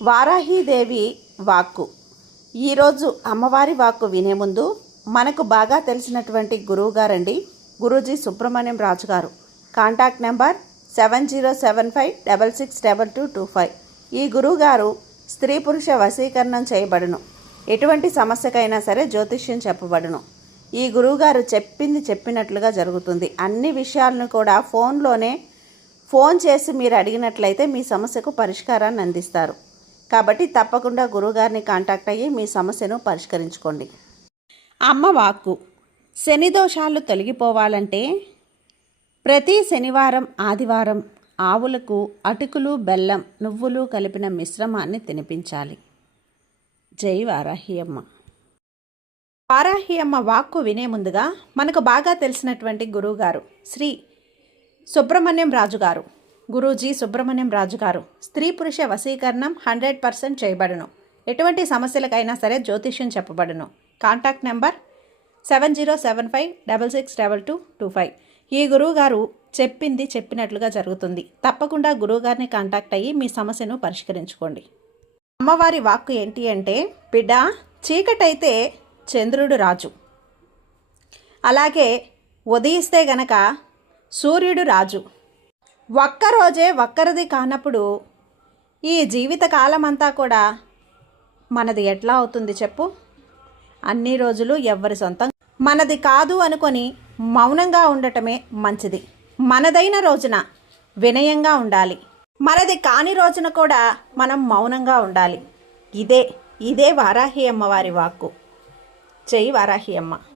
వారాహీదేవి వాక్కు. ఈరోజు అమ్మవారి వాక్కు వినే ముందు మనకు బాగా తెలిసినటువంటి గురువుగారండి, గురూజీ సుబ్రహ్మణ్యం రాజు గారు. Contact number 7075662225. ఈ గురువుగారు స్త్రీ పురుష వశీకరణం చేయబడును. ఎటువంటి సమస్యకైనా సరే జ్యోతిష్యం చెప్పబడును. ఈ గురువుగారు చెప్పింది చెప్పినట్లుగా జరుగుతుంది. అన్ని విషయాలను కూడా ఫోన్ చేసి మీరు అడిగినట్లయితే మీ సమస్యకు పరిష్కారాన్ని అందిస్తారు. కాబట్టి తప్పకుండా గురువుగారిని కాంటాక్ట్ అయ్యి మీ సమస్యను పరిష్కరించుకోండి. అమ్మ వాక్కు. శని దోషాలు తొలగిపోవాలంటే ప్రతి శనివారం ఆదివారం ఆవులకు అటుకులు బెల్లం నువ్వులు కలిపిన మిశ్రమాన్ని తినిపించాలి. జై వారాహి అమ్మ. వారాహి అమ్మ వాక్కు వినే ముందుగా మనకు బాగా తెలిసినటువంటి గురువుగారు శ్రీ సుబ్రహ్మణ్యం రాజు గారు, గురూజీ సుబ్రహ్మణ్యం రాజు గారు. స్త్రీ పురుష వశీకరణం 100% చేయబడును. ఎటువంటి సమస్యలకైనా సరే జ్యోతిష్యం చెప్పబడును. Contact number 7075662225. ఈ గురువుగారు చెప్పింది చెప్పినట్లుగా జరుగుతుంది. తప్పకుండా గురువుగారిని కాంటాక్ట్ అయ్యి మీ సమస్యను పరిష్కరించుకోండి. అమ్మవారి వాక్కు ఏంటి అంటే, బిడ్డ, చీకటైతే చంద్రుడు రాజు, అలాగే ఉదయిస్తే గనక సూర్యుడు రాజు. ఒక్కరోజే ఒక్కరిది కానప్పుడు ఈ జీవితకాలమంతా కూడా మనది ఎట్లా అవుతుంది చెప్పు? అన్ని రోజులు ఎవ్వరి సొంతం మనది కాదు అనుకొని మౌనంగా ఉండటమే మంచిది. మనదైన రోజున వినయంగా ఉండాలి, మనది కాని రోజున కూడా మనం మౌనంగా ఉండాలి. ఇదే వారాహి అమ్మవారి వాక్కు. జై వారాహి అమ్మ.